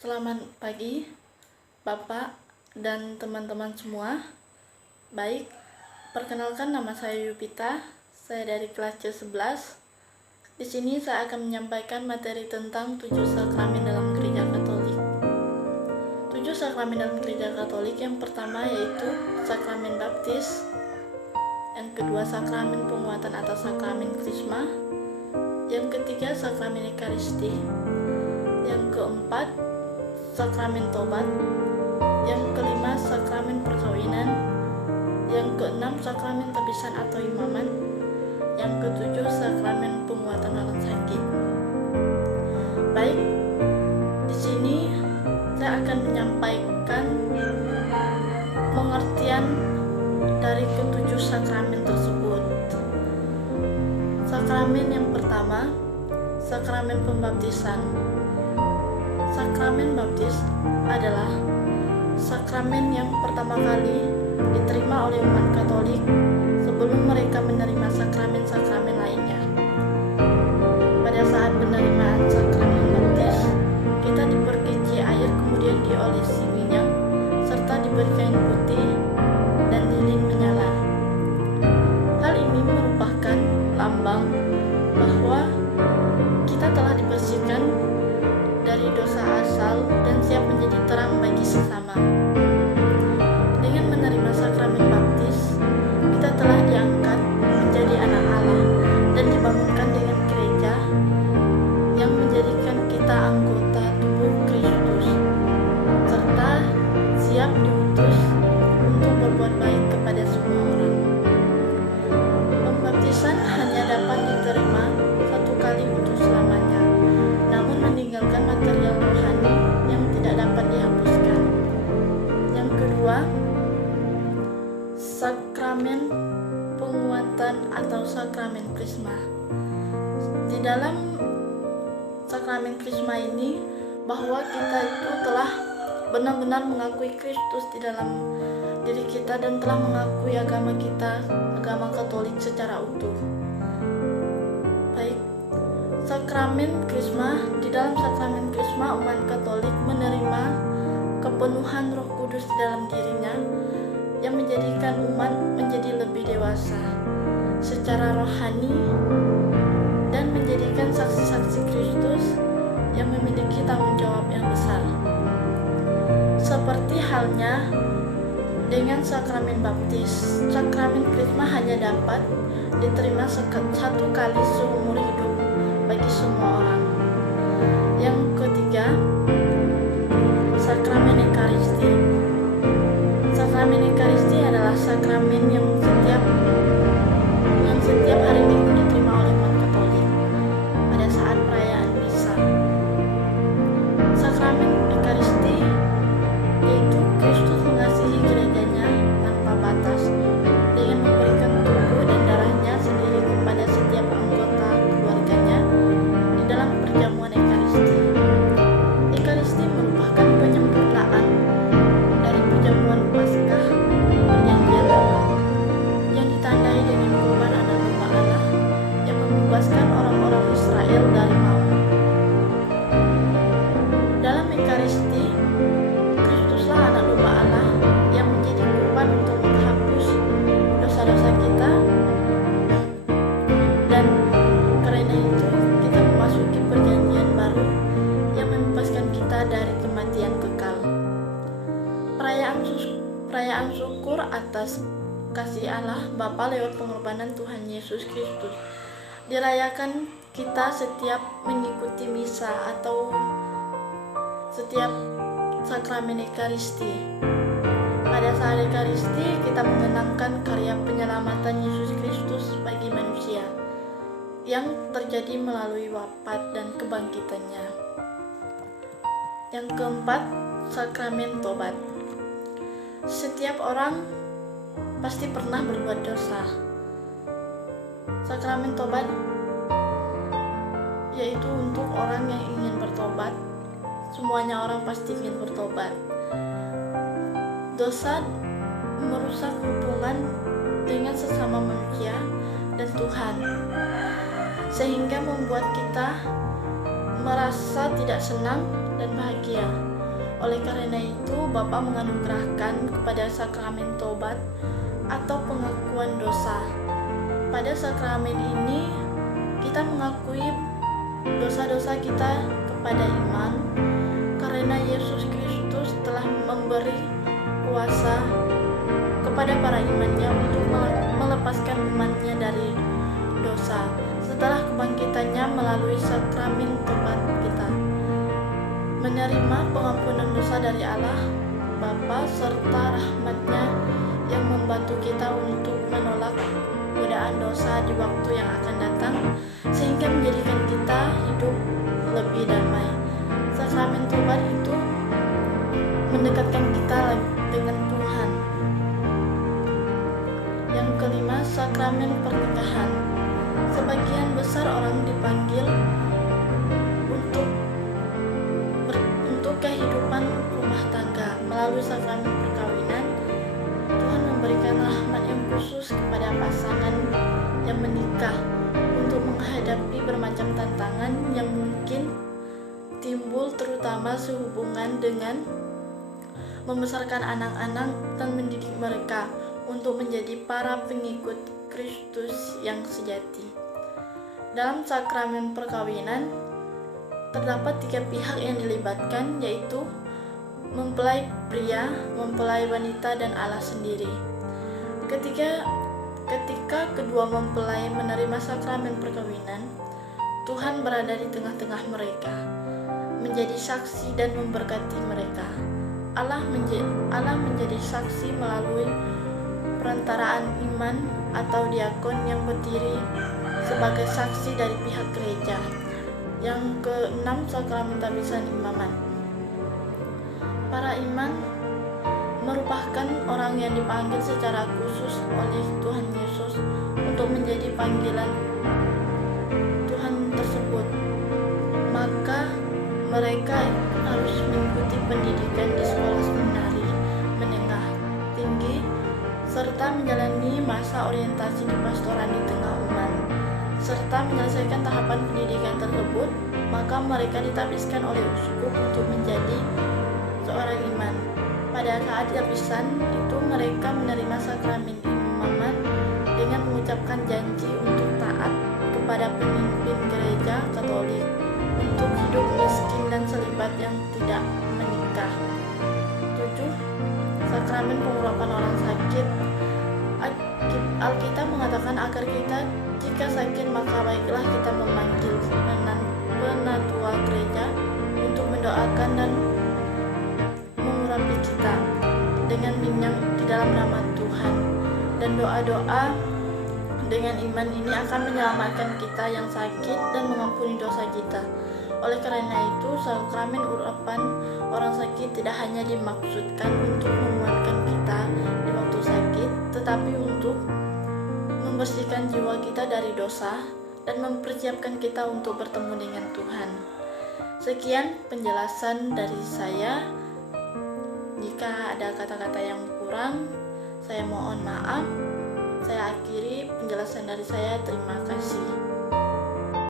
Selamat pagi, Bapak dan teman-teman semua. Baik, perkenalkan nama saya Yupita. Saya dari kelas C11. Di sini saya akan menyampaikan materi tentang 7 sakramen dalam Gereja Katolik. 7 sakramen dalam Gereja Katolik yang pertama yaitu sakramen baptis, yang kedua sakramen penguatan atau sakramen krisma, yang ketiga sakramen ekaristi, yang keempat sakramen tobat, yang kelima sakramen perkawinan, yang keenam sakramen tabisan atau imaman, yang ketujuh sakramen penguatan orang sakit. Baik, di sini saya akan menyampaikan pengertian dari ketujuh sakramen tersebut. Sakramen yang pertama, sakramen pembaptisan. Sakramen baptis adalah sakramen yang pertama kali diterima oleh umat Katolik sebelum mereka menerima sakramen-sakramen lainnya. Pada saat penerimaan sakramen baptis, kita diperkeci air kemudian diolesi minyak serta diberi kain putih dan lilin menyala. Hal ini merupakan lambang bahwa kita telah dibersihkan dari dosa asal dan siap menjadi terang bagi sesama. Dengan menerima sakramen baptis, kita telah diangkat menjadi anak Allah dan dibangunkan dengan gereja yang menjadikan kita anggota tubuh Kristus, serta siap diutus untuk berbuat baik kepada semua orang. Pembaptisan hanya dapat diterima satu kali untuk selamanya, namun meninggalkan material rohani yang tidak dapat dihapuskan. Yang kedua, sakramen penguatan atau sakramen krisma. Di dalam sakramen krisma ini, bahwa kita itu telah benar-benar mengakui Kristus di dalam diri kita dan telah mengakui agama kita, agama Katolik secara utuh. Baik, sakramen krisma, di dalam sakramen krisma umat Katolik menerima kepenuhan Roh Kudus di dalam dirinya yang menjadikan umat menjadi lebih dewasa secara rohani dan menjadikan saksi-saksi Kristus yang memiliki tanggung jawab yang besar. Seperti halnya dengan sakramen baptis, sakramen krisma hanya dapat diterima satu kali seumur hidup bagi semua orang. Yang ketiga, sakramen ekaristi. Sakramen ekaristi adalah sakramen yang setiap hari Minggu diterima oleh umat Katolik pada saat perayaan misa. Sakramen ekaristi yaitu Kristus mengasihi gerejanya tanpa batas dengan memberikan tubuh dan darahnya sendiri kepada setiap anggota keluarganya di dalam perjamuan ekaristi. Ekaristi merupakan penyempurnaan dari perjamuan Paskah perjanjian lama yang ditandai dengan kurban anak domba Allah yang membebaskan orang-orang Israel dari maut. Dalam ekaristi, Kristuslah anak domba Allah yang menjadi kurban untuk menghapus dosa-dosa kita, dan karena itu kita memasuki perjanjian baru yang membebaskan kita dari kematian kekal. Perayaan syukur atas kasih Allah Bapa lewat pengorbanan Tuhan Yesus Kristus dirayakan kita setiap mengikuti misa atau setiap sakramen ekaristi. Pada saat ekaristi kita mengenangkan karya penyelamatan Yesus Kristus bagi manusia yang terjadi melalui wafat dan kebangkitannya. Yang keempat, sakramen tobat. Setiap orang pasti pernah berbuat dosa. Sakramen tobat yaitu untuk orang yang ingin bertobat. Semuanya orang pasti ingin bertobat. Dosa merusak hubungan dengan sesama manusia dan Tuhan, sehingga membuat kita merasa tidak senang dan bahagia. Oleh karena itu, Bapa menganugerahkan kepada sakramen tobat atau pengakuan dosa. Pada sakramen ini, kita mengakui dosa-dosa kita kepada iman, karena Yesus Kristus telah memberi kuasa kepada para imannya untuk melepaskan umatnya dari dosa setelah kebangkitannya melalui sakramen tobat kita. Menerima pengampunan dosa dari Allah Bapa serta rahmat-Nya yang membantu kita untuk menolak godaan dosa di waktu yang akan datang, sehingga menjadikan kita hidup lebih damai. Sakramen tobat itu mendekatkan kita dengan Tuhan. Yang kelima, sakramen pernikahan. Sebagian besar orang dipanggil untuk kehidupan rumah tangga. Melalui sakramen perkawinan, Tuhan memberikan rahmat yang khusus kepada pasangan yang menikah untuk menghadapi bermacam tantangan yang mungkin timbul, terutama sehubungan dengan membesarkan anak-anak dan mendidik mereka untuk menjadi para pengikut Kristus yang sejati. Dalam sakramen perkawinan terdapat 3 pihak yang dilibatkan, yaitu mempelai pria, mempelai wanita, dan Allah sendiri. Ketika kedua mempelai menerima sakramen perkawinan, Tuhan berada di tengah-tengah mereka, menjadi saksi dan memberkati mereka. Allah menjadi saksi melalui perantaraan iman atau diakon yang berdiri sebagai saksi dari pihak gereja. Yang keenam, sakramen tabisan imamat. Para imam merupakan orang yang dipanggil secara khusus oleh Tuhan Yesus untuk menjadi panggilan Tuhan tersebut. Maka mereka harus mengikuti pendidikan di sekolah seminari menengah tinggi serta menjalani masa orientasi di pastoran di tengah umat. Serta menyelesaikan tahapan pendidikan tersebut, maka mereka ditabiskan oleh uskup untuk menjadi seorang imam. Pada saat tabisan itu mereka menerima sakramen imamat dengan mengucapkan janji untuk taat kepada pemimpin gereja Katolik, untuk hidup miskin dan selibat yang tidak menikah. 7. Sakramen pengurapan orang sakit. Alkitab mengatakan agar kita, jika sakit, maka baiklah kita memanggil penatua gereja untuk mendoakan dan mengurapi kita dengan minyak di dalam nama Tuhan. Dan doa-doa dengan iman ini akan menyelamatkan kita yang sakit dan mengampuni dosa kita. Oleh karena itu, sakramen urapan orang sakit tidak hanya dimaksudkan untuk menguatkan kita di waktu sakit, tetapi untuk membersihkan jiwa kita dari dosa dan mempersiapkan kita untuk bertemu dengan Tuhan. Sekian penjelasan dari saya. Jika ada kata-kata yang kurang, saya mohon maaf. Saya akhiri penjelasan dari saya. Terima kasih.